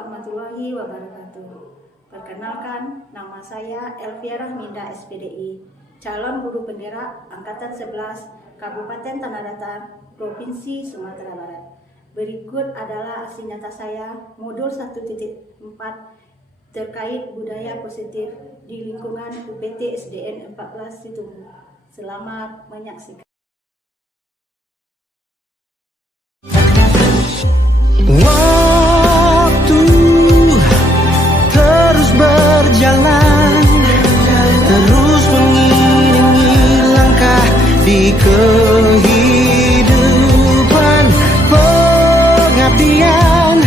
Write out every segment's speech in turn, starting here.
warahmatullahi wabarakatuh. Perkenalkan, nama saya Elvira Minda SPDI, calon guru bendera Angkatan 11 Kabupaten Tanah Datar, Provinsi Sumatera Barat. Berikut adalah aksi nyata saya modul 1.4 terkait budaya positif di lingkungan UPT SDN 14 Situmbu. Selamat menyaksikan. Waktu terus berjalan, terus mengiringi langkah di kehidupan. Pengabdian,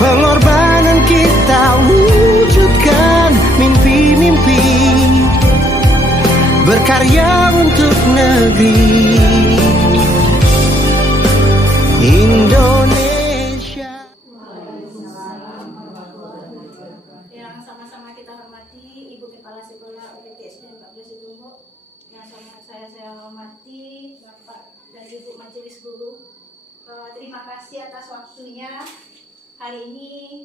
pengorbanan kita wujudkan mimpi-mimpi, berkarya untuk negeri Indonesia. Yang sama-sama kita hormati Ibu Kepala Sekolah UPT SDN 14 Situmbu, yang saya hormati Bapak dan Ibu Majelis Guru. Terima kasih atas waktunya. Hari ini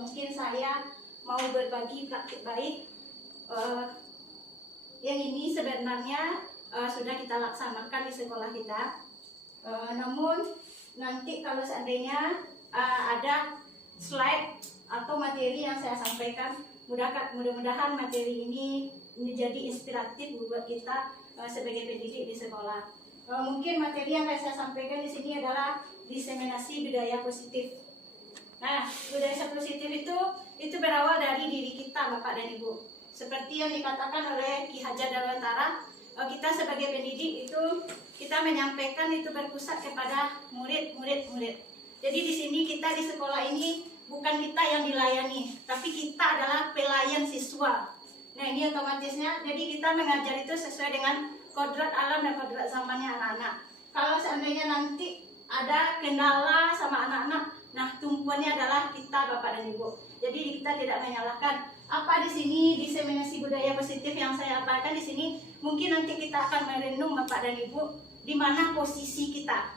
mungkin saya mau berbagi praktik baik. Yang ini sebenarnya sudah kita laksanakan di sekolah kita. Namun nanti kalau seandainya ada slide atau materi yang saya sampaikan, mudah-mudahan materi ini menjadi inspiratif buat kita sebagai pendidik di sekolah. Mungkin materi yang saya sampaikan di sini adalah diseminasi budaya positif. Nah, budaya positif itu berawal dari diri kita, Bapak dan Ibu. Seperti yang dikatakan oleh Ki Hajar Dewantara, kita sebagai pendidik itu kita menyampaikan itu berpusat kepada murid. Jadi di sini kita di sekolah ini bukan kita yang dilayani, tapi kita adalah pelayan siswa. Nah, ini otomatisnya jadi kita mengajar itu sesuai dengan kodrat alam dan kodrat zamannya anak-anak. Kalau seandainya nanti ada kendala sama anak-anak, nah tumpuannya adalah kita, Bapak dan Ibu. Jadi kita tidak menyalahkan. Apa di sini diseminasi budaya positif yang saya apakan di sini? Mungkin nanti kita akan merenung, Bapak dan Ibu, di mana posisi kita,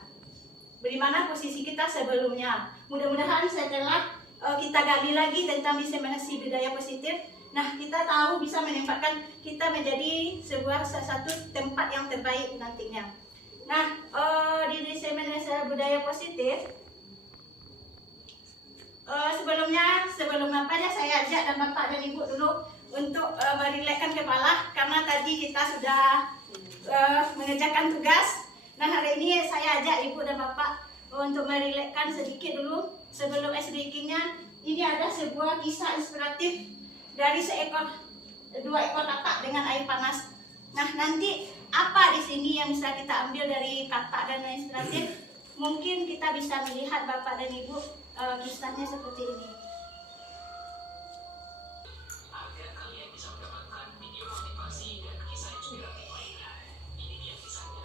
di mana posisi kita sebelumnya. Mudah-mudahan setelah kita gali lagi tentang diseminasi budaya positif, nah kita tahu bisa menempatkan kita menjadi satu tempat yang terbaik nantinya. Nah, di diseminasi budaya positif, sebelum apanya saya ajak dan Bapak dan Ibu dulu untuk merilekskan kepala, karena tadi kita sudah mengerjakan tugas. Nah, hari ini saya ajak Ibu dan Bapak untuk merilekskan sedikit dulu. Sebelum sedikitnya, ini ada sebuah kisah inspiratif dari dua ekor katak dengan air panas. Nah, nanti apa di sini yang bisa kita ambil dari katak dan inspiratif? Mungkin kita bisa melihat Bapak dan Ibu kisahnya seperti ini. Agar kalian bisa mendapatkan video motivasi dan kisah inspiratif lainnya. Ini dia kisahnya.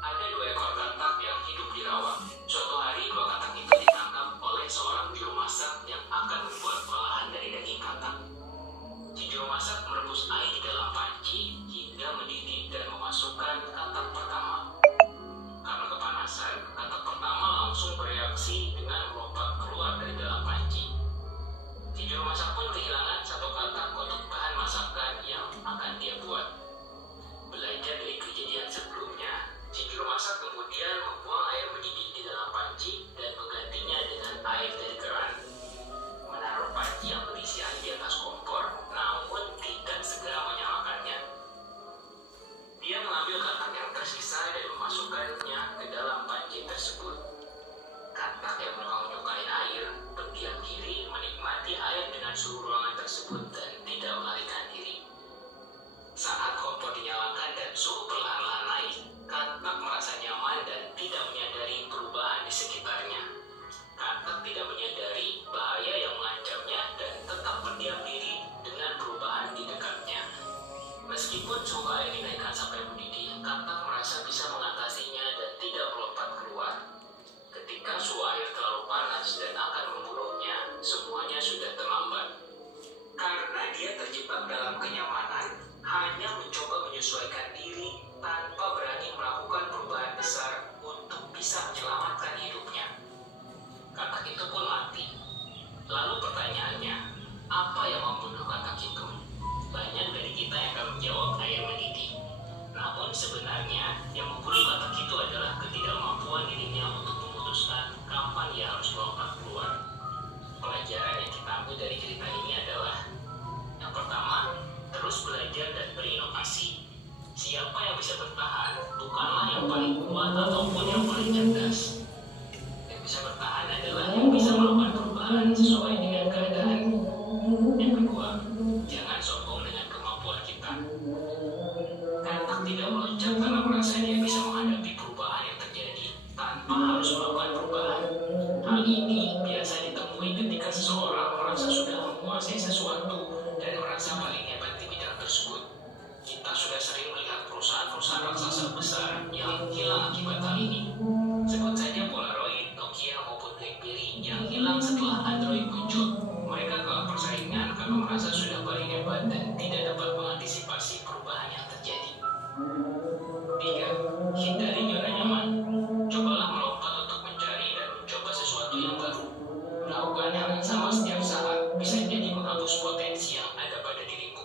Ada dua ekor katak yang hidup di rawa. Suatu hari dua katak itu ditangkap oleh seorang juru masak yang akan membuat olahan dari daging katak. Si juru masak merebus air di dalam panci hingga mendidih dan memasukkan katak pertama. Karena kepanasan, katak pertama langsung bereaksi dengan melompat keluar dari dalam seseorang merasa sudah menguasai sesuatu dan merasa paling hebat di bidang tersebut. Kita sudah sering melihat perusahaan-perusahaan raksasa besar yang hilang akibat hal ini. Sebut saja Polaroid, Nokia maupun BlackBerry yang hilang setelah Android muncul. Mereka kalah persaingan karena merasa sudah paling hebat dan tidak dapat mengantisipasi perubahan yang terjadi. 3. Hindari zona nyaman. Cobalah melompat untuk mencari dan mencoba sesuatu yang baru. Melakukan hal yang sama setiap saat bisa jadi menghapus potensi yang ada pada dirimu.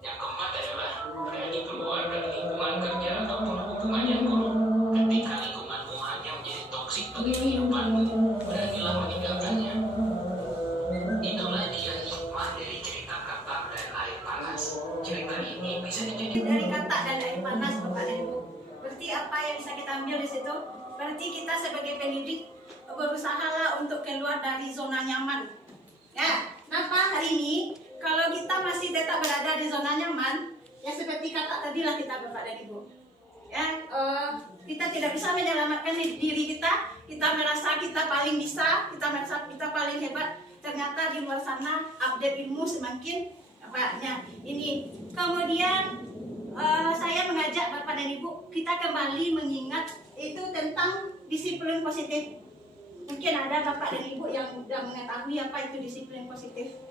Yang keempat adalah berani keluar dari lingkungan kerja ataupun hubungan yang buruk. Ketika lingkunganmu hanya menjadi toksik bagi kehidupanmu, beranilah meninggalkannya. Itulah dia hikmah dari cerita katak dan air panas. Cerita ini bisa dijadikan Dari kata dan air panas, Bapak dan Ibu. Berarti apa yang bisa kita ambil di situ? Berarti kita sebagai pendidik berusahalah untuk keluar dari zona nyaman. Ya, kenapa hari ini kalau kita masih tetap berada di zona nyaman, ya seperti kata tadi lah kita, Bapak dan Ibu. Ya, kita tidak bisa menyelamatkan diri kita. Kita merasa kita paling bisa, kita merasa kita paling hebat. Ternyata di luar sana update ilmu semakin banyak. Ini kemudian saya mengajak Bapak dan Ibu kita kembali mengingat itu tentang disiplin positif. Mungkin ada Bapak dan Ibu yang sudah mengetahui apa itu disiplin positif.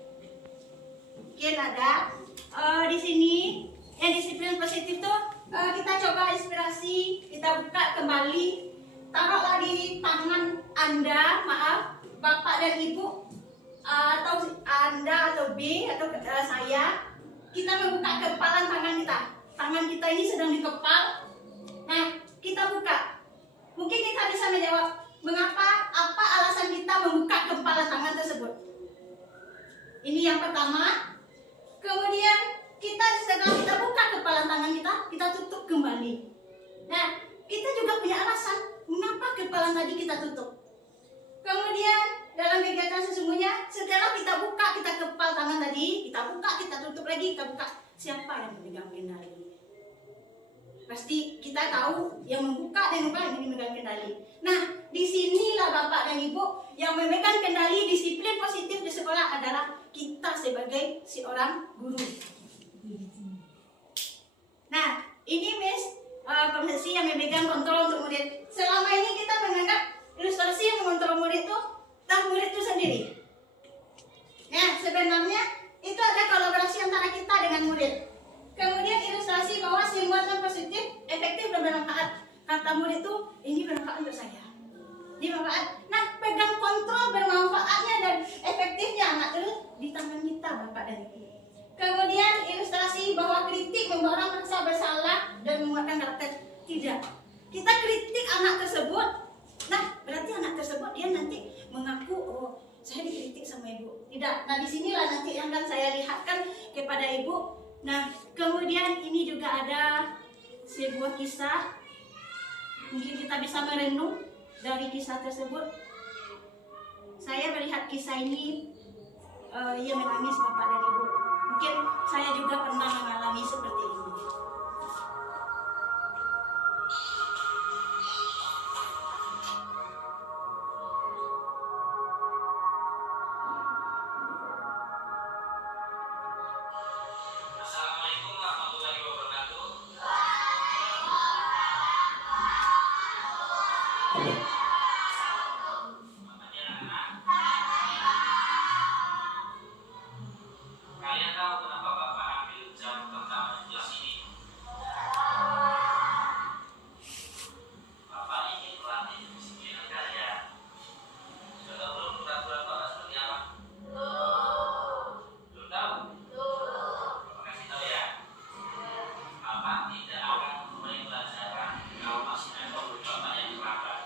Mungkin ada di sini yang disiplin positif tuh kita coba inspirasi, kita buka kembali, taruhlah di tangan Anda, maaf Bapak dan Ibu, atau Anda atau B atau saya, kita membuka kepalan tangan kita. Tangan kita ini sedang dikepal. Nah, kita buka. Mungkin kita bisa menjawab, mengapa, apa alasan kita membuka kepalan tangan tersebut? Ini yang pertama. Kemudian setelah kita buka kepalan tangan kita tutup kembali. Nah, kita juga punya alasan mengapa kepalan tadi kita tutup. Kemudian dalam kegiatan sesungguhnya, setelah kita buka, kita kepal tangan tadi, kita buka, kita tutup lagi, kita buka. Siapa yang memegang kendali? Pasti kita tahu yang membuka dan yang memegang kendali. Nah, disinilah Bapak dan Ibu yang memegang kendali disiplin positif di sekolah adalah kita sebagai seorang guru. Nah, ini Miss komisi yang memegang kontrol untuk murid. Selama ini kita menganggap ilustrasi yang mengontrol murid itu murid itu sendiri. Nah, sebenarnya itu ada kolaborasi antara kita dengan murid. Kemudian ilustrasi bahwa simulasi positif, efektif dan bermanfaat. Kata murid itu ini bermanfaat untuk saya. Ini bermanfaat. Nah, pegang kontrol bermanfaatnya dan efektifnya anak itu di tangan kita, Bapak dan Ibu. Kemudian ilustrasi bahwa kritik membuat orang merasa bersalah dan menguatkan karakter. Tidak. Kita kritik anak tersebut. Nah, berarti anak tersebut dia nanti mengaku, oh saya dikritik sama ibu. Tidak. Nah, disinilah nanti yang akan saya lihatkan kepada ibu. Nah, kemudian ini juga ada sebuah kisah. Mungkin kita bisa merenung dari kisah tersebut. Saya melihat kisah ini, ia menangis Bapak dan Ibu. Mungkin saya juga pernah mengalami seperti ini. Assalamualaikum warahmatullahi wabarakatuh. Selamat ya anak-anak. Kalian tahu kenapa Bapak ambil jam pertama di kelas ini? Bapak ingin melatih kedisiplinan kalian. Sudah tahu belum peraturan Bapak seperti apa? Belum tahu? Bapak kasih tahu ya. Bapak tidak akan memulai pelajaran kalau masih ada guru Bapak yang terlambat.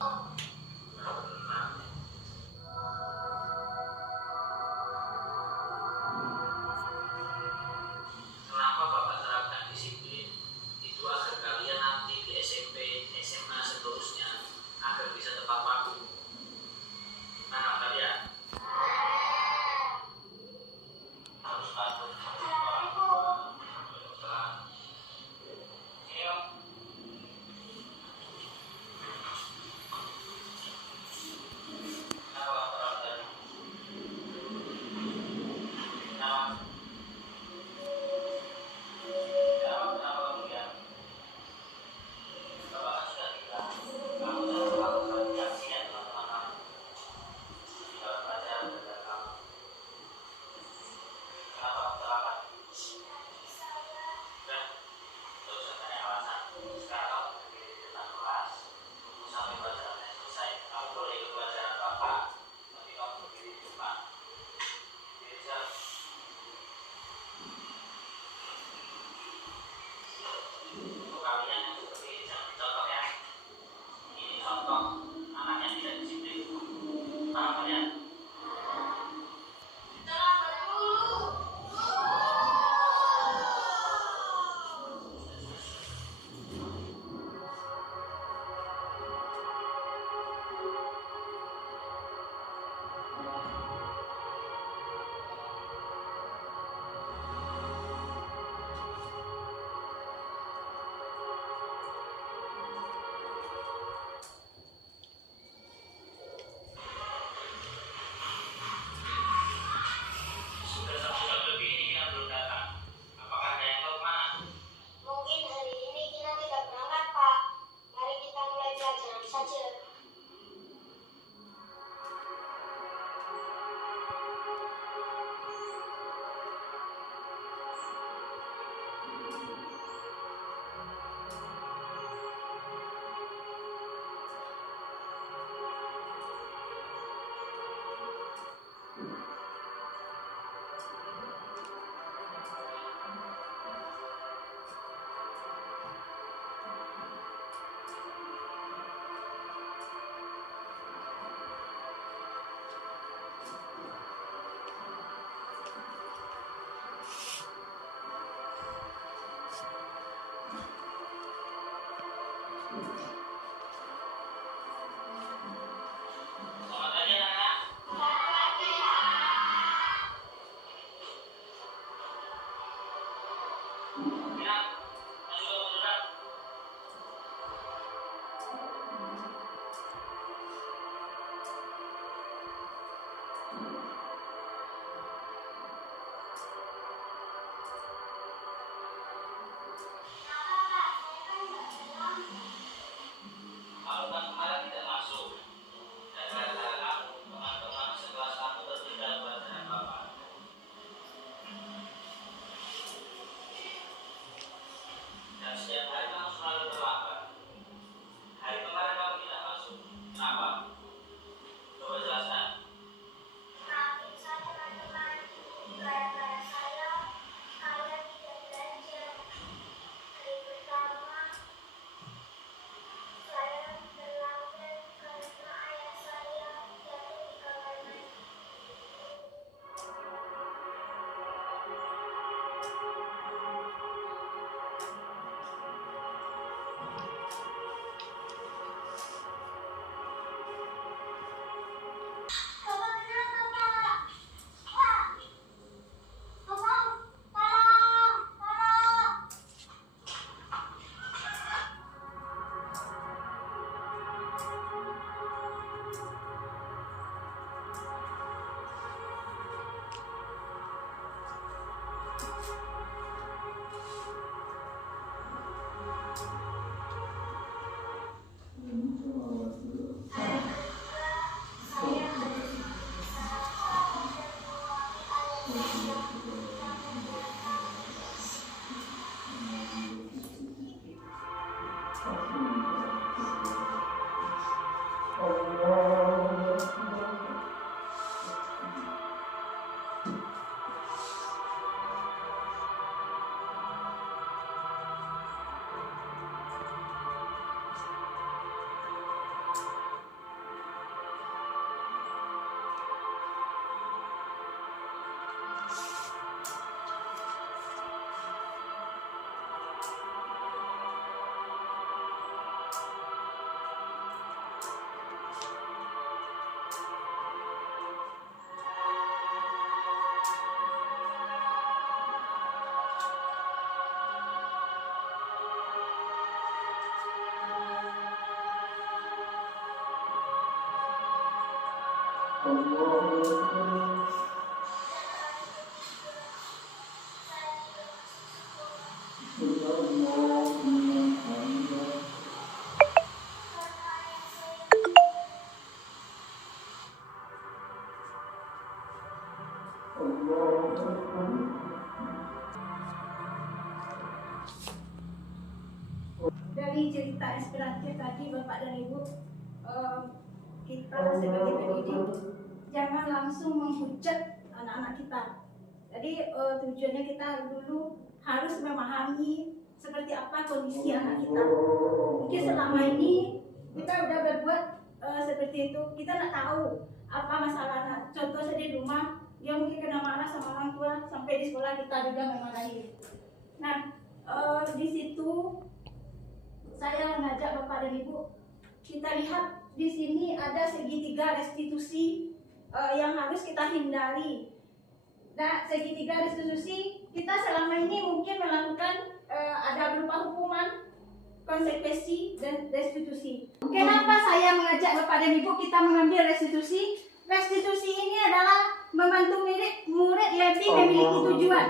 Kenapa Bapak terapkan disiplin? Itu agar kalian nanti di SMP, SMA seterusnya agar bisa tepat waktu. Paham kalian? Harus patuh orang tua. Sini Om. Kenapa terap tadi? Kenapa? Kenapa kamu lihat? Bapak kan sudah bilang, kamu sudah melakukan kajian teman-teman kamu di dalam pelajaran belajar kamu. Kenapa kamu terlambat? Sudah, tidak usah tanya alasan. Sekarang kamu berdiri di depan kelas, tunggu sampai pelajarannya selesai. Kamu boleh ikut pelajaran Bapak, tapi kamu berdiri di depan. Jadi siap. Untuk kalian yang seperti ini jangan dicontoh ya. Ini contoh anak yang tidak disiplin. Paham kalian? Sudah 1 jam lebih ini kita belum datang. Apakah ada yang tahu kemana? Mungkin hari ini kita tidak berangkat, Pak. Mari kita mulai pelajaran saja. Selamat pagi anak-anak. Bilang, masuk ke depan. Dari cerita inspiratif tadi Bapak dan Ibu, kita sebagai pendidik jangan langsung menghujat anak-anak kita. Jadi tujuannya kita dulu harus memahami seperti apa kondisi anak kita. Mungkin selama ini kita udah berbuat seperti itu, kita nggak tahu apa masalah anak. Contoh saja di rumah, dia mungkin kena marah sama orang tua, sampai di sekolah kita juga memarahi. Nah, di situ saya mengajak Bapak dan Ibu, kita lihat di sini ada segitiga restitusi yang harus kita hindari. Nah, segitiga restitusi kita selama ini mungkin melakukan ada berupa hukuman, konsekuensi, dan restitusi. Kenapa saya mengajak Bapak dan Ibu kita mengambil restitusi? Restitusi ini adalah membantu murid lebih memiliki tujuan.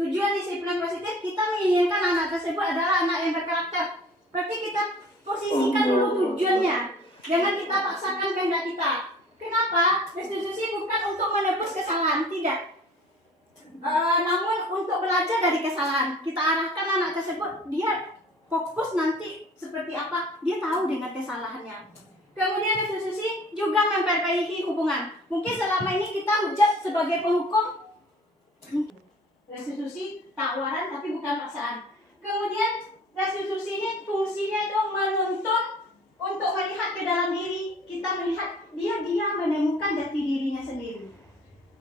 Tujuan disiplin positif, kita menginginkan anak tersebut adalah anak yang berkarakter. Berarti kita posisikan dulu tujuannya. Jangan kita paksakan kehendak kita. Kenapa? Restitusi bukan untuk menebus kesalahan, tidak. Namun untuk belajar dari kesalahan. Kita arahkan anak tersebut, dia fokus nanti seperti apa, dia tahu dengan kesalahannya. Kemudian restitusi juga memperbaiki hubungan. Mungkin selama ini kita hujat sebagai penghukum. Restitusi tawaran tapi bukan paksaan. Kemudian restitusi ini fungsinya itu menuntun untuk melihat ke dalam diri. Kita melihat dia menemukan jati dirinya sendiri.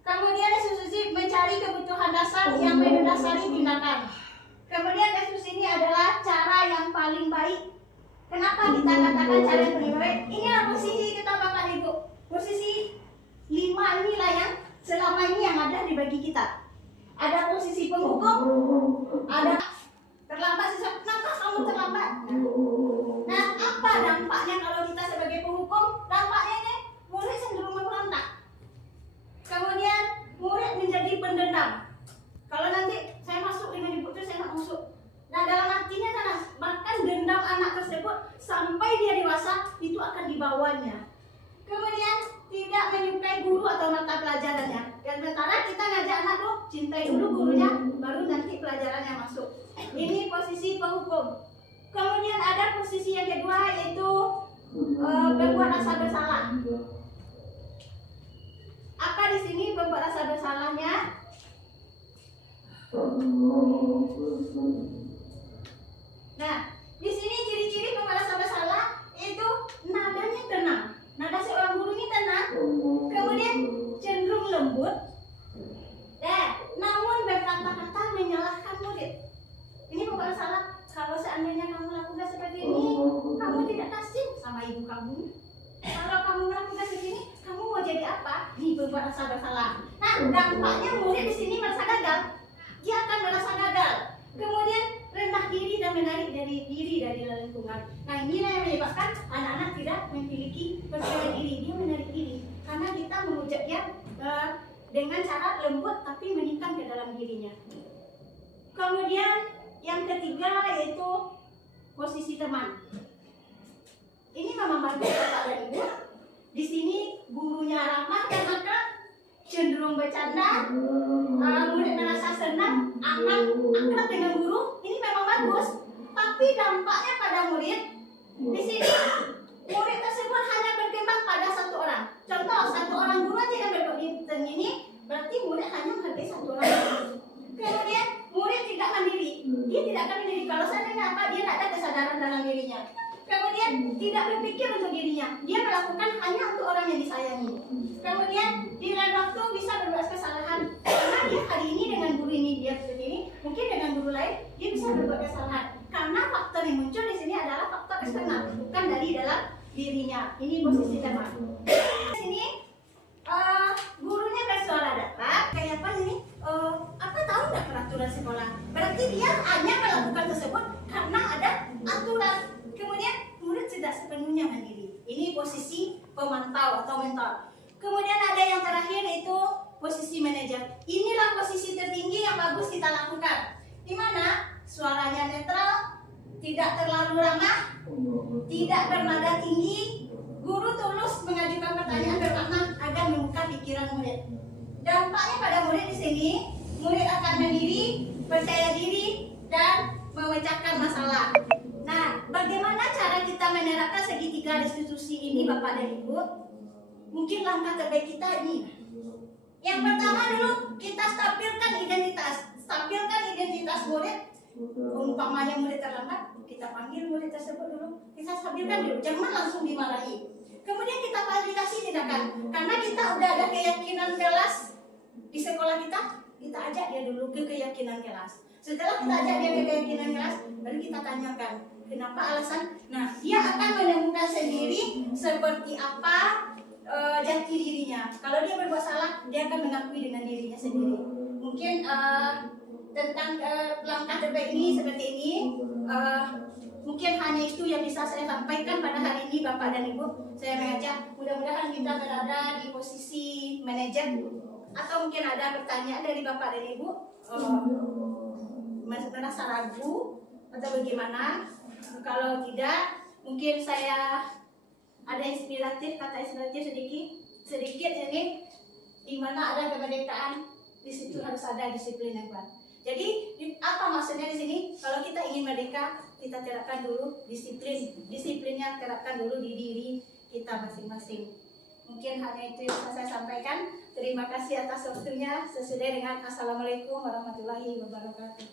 Kemudian restitusi mencari kebutuhan dasar yang mendasari tindakan. Kemudian restitusi ini adalah cara yang paling baik. Kenapa kita katakan cara yang paling baik? Inilah posisi kita Bapak Ibu. Posisi 5 inilah yang selama ini yang ada di bagi kita. Ada posisi penghukum, ada terlambat sesuatu. Kenapa kamu terlambat? Nah, apa dampaknya kalau kita sebagai penghukum? Dampaknya ini murid cenderung memberontak. Kemudian murid menjadi pendendam. Kalau nanti saya masuk dengan ibu itu saya nggak masuk. Nah, dalam hatinya bahkan dendam anak tersebut sampai dia dewasa itu akan dibawanya. Kemudian tidak menyukai guru atau mata pelajarannya. Dan sementara kita ngajak anak tuh cintai dulu gurunya, baru nanti pelajarannya masuk. Ini posisi penghukum. Kemudian ada posisi yang kedua yaitu berbuat rasa bersalah. Apa di sini berbuat rasa bersalahnya? Nah, di sini ciri-ciri berbuat rasa bersalah itu nadanya tenang. Nada seorang guru ini tenang, kemudian cenderung lembut, namun berkata-kata menyalahkan murid. Ini bukan salah. Kalau seandainya kamu lakukan seperti ini, kamu tidak kasih sama ibu kamu. Kalau kamu melakukan seperti ini, kamu mau jadi apa? Ini berbuat rasa bersalah. Nah, dampaknya murid di sini merasa gagal. Dia akan merasa gagal. Kemudian rendah diri dan menarik diri dari lingkungan. Nah, inilah yang menyebabkan anak-anak tidak memiliki percaya diri. Dia menarik diri karena kita mengujak dia dengan cara lembut tapi menikam ke dalam dirinya. Kemudian yang ketiga yaitu posisi teman. Ini memang bagus Bapak dan Ibu. Di sini gurunya ramah dan akrab, cenderung bercanda, murid merasa senang, akrab dengan guru. Ini memang bagus. Tapi dampaknya pada murid di sini murid tersebut hanya berkembang pada satu orang. Contoh, satu orang guru aja yang berbuat ini, berarti murid hanya menghargai satu orang. Kemudian murid tidak mandiri. Dia tidak akan mandiri kalau seandainya apa, dia tidak ada kesadaran dalam dirinya. Kemudian tidak berpikir untuk dirinya. Dia melakukan hanya untuk orang yang disayangi. Kemudian di lain waktu bisa berbuat kesalahan. Karena dia hari ini dengan guru ini dia seperti ini, mungkin dengan guru lain dia bisa berbuat kesalahan. Karena faktor yang muncul di sini adalah faktor eksternal, bukan dari dalam dirinya. Ini posisi teman. Di sini gurunya bersuara datar. Kayak apa ini? Apa tahu nggak peraturan sekolah? Berarti dia hanya melakukan tersebut karena ada aturan. Kemudian murid tidak sepenuhnya mandiri. Ini posisi pemantau atau mentor. Kemudian ada yang terakhir itu posisi manajer. Inilah posisi tertinggi yang bagus kita lakukan. Di mana suaranya netral, tidak terlalu ramah, tidak bernada tinggi. Guru tulus mengajukan pertanyaan bermakna agar membuka pikiran murid. Dampaknya pada murid di sini, murid akan mandiri, percaya diri, dan memecahkan masalah. Nah, bagaimana cara kita menerapkan segitiga restitusi ini, Bapak dan Ibu? Mungkin langkah terbaik kita ini. Yang pertama dulu, kita stabilkan identitas murid. Umpamanya murid terlambat, kita panggil murid tersebut dulu. Kita stabilkan dulu, jangan langsung dimarahi. Kemudian kita validasi tindakan. Karena kita udah ada keyakinan kelas di sekolah kita ajak dia dulu ke keyakinan kelas. Setelah kita ajak dia ke keyakinan kelas, baru kita tanyakan kenapa alasan. Nah, dia akan menemukan sendiri seperti apa jati dirinya. Kalau dia berbuat salah, dia akan mengakui dengan dirinya sendiri. Mungkin tentang langkah terbaik ini seperti ini. Mungkin hanya itu yang bisa saya sampaikan pada hari ini, Bapak dan Ibu. Saya mengajak, mudah-mudahan kita berada di posisi manajer. Atau mungkin ada pertanyaan dari Bapak dan Ibu, merasa ragu atau bagaimana. Kalau tidak, mungkin saya ada kata inspiratif sedikit ini, di mana ada kemerdekaan, di situ harus ada disiplin yang kuat. Jadi apa maksudnya di sini? Kalau kita ingin merdeka, kita terapkan dulu disiplinnya terapkan dulu di diri kita masing-masing. Mungkin hanya itu yang bisa saya sampaikan. Terima kasih atas waktunya. Sesuai dengan Assalamualaikum warahmatullahi wabarakatuh.